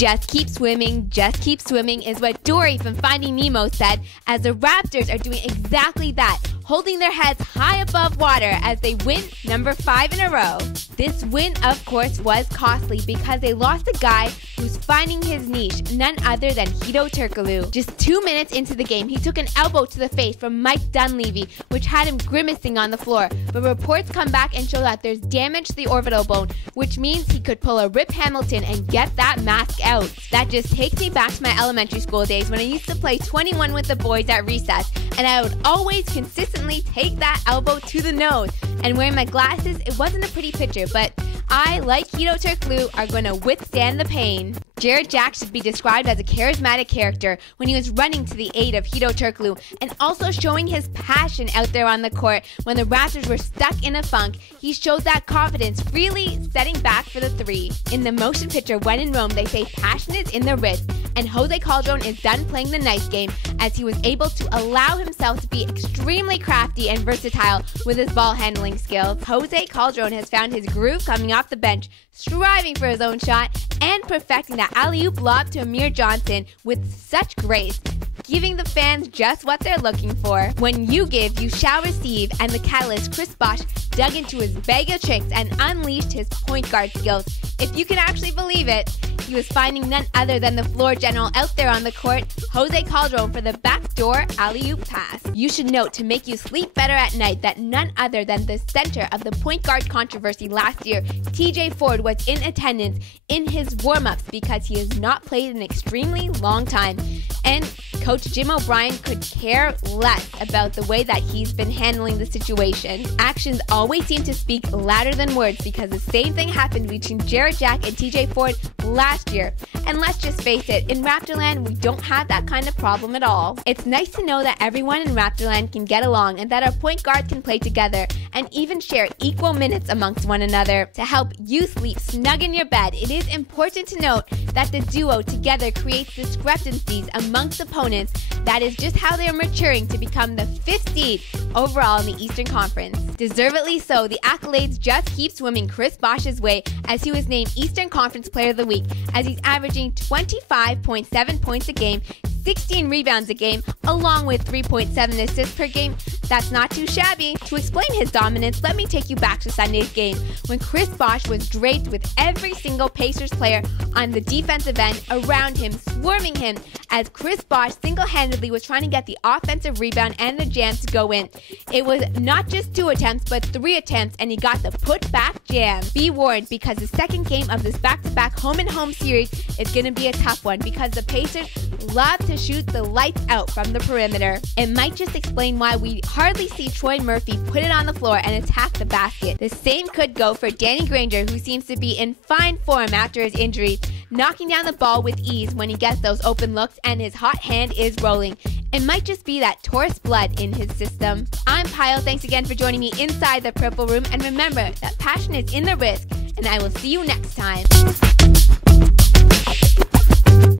Just keep swimming is what Dory from Finding Nemo said, as the Raptors are doing exactly that, holding their heads high above water as they win number 5 in a row. This win, of course, was costly because they lost a guy who's finding his niche, none other than Hedo Turkoglu. Just 2 minutes into the game, he took an elbow to the face from Mike Dunleavy, which had him grimacing on the floor, but reports come back and show that there's damage to the orbital bone, which means he could pull a Rip Hamilton and get that mask out. That just takes me back to my elementary school days when I used to play 21 with the boys at recess, and I would always consistently take that elbow to the nose. And wearing my glasses, it wasn't a pretty picture, but I, like Hedo Turkoglu, are going to withstand the pain. Jarrett Jack should be described as a charismatic character when he was running to the aid of Hedo Turkoglu and also showing his passion out there on the court when the Raptors were stuck in a funk. He showed that confidence, freely setting back for the 3. In the motion picture When in Rome, they say passion is in the wrist, and Jose Calderon is done playing the nice game as he was able to allow himself to be extremely crafty and versatile with his ball handling skills. Jose Calderon has found his groove coming off the bench, striving for his own shot and perfecting that alley-oop lob to Amir Johnson with such grace, giving the fans just what they're looking for. When you give, you shall receive, and the catalyst Chris Bosh dug into his bag of tricks and unleashed his point guard skills. If you can actually believe it, he was finding none other than the floor general out there on the court, Jose Calderon, for the backdoor alley-oop pass. You should note, to make you sleep better at night, that none other than the center of the point guard controversy last year, TJ Ford, was in attendance in his warm-ups because he has not played in an extremely long time. And Coach Jim O'Brien could care less about the way that he's been handling the situation. Actions always seem to speak louder than words, because the same thing happened between Jarrett Jack and TJ Ford last year. And let's just face it, in Raptorland, we don't have that kind of problem at all. It's nice to know that everyone in Raptorland can get along and that our point guards can play together and even share equal minutes amongst one another. To help you sleep snug in your bed, it is important to note that the duo together creates discrepancies amongst opponents. That is just how they are maturing to become the 5th seed overall in the Eastern Conference. Deservedly so, the accolades just keep swimming Chris Bosh's way as he was named Eastern Conference Player of the Week, as he's averaging 25.7 points a game, 16 rebounds a game, along with 3.7 assists per game. That's not too shabby. To explain his dominance, let me take you back to Sunday's game, when Chris Bosh was draped with every single Pacers player on the defensive end around him, swarming him, as Chris Bosh single-handedly was trying to get the offensive rebound and the jam to go in. It was not just 2 attempts, but 3 attempts, and he got the put-back jam. Be warned, because the second game of this back-to-back home-and-home series is going to be a tough one, because the Pacers love to shoot the lights out from the perimeter. It might just explain why we hardly see Troy Murphy put it on the floor and attack the basket. The same could go for Danny Granger, who seems to be in fine form after his injury, knocking down the ball with ease when he gets those open looks and his hot hand is rolling. It might just be that Taurus blood in his system. I'm Pyle, thanks again for joining me inside the Purple Room, and remember that passion is in the risk, and I will see you next time.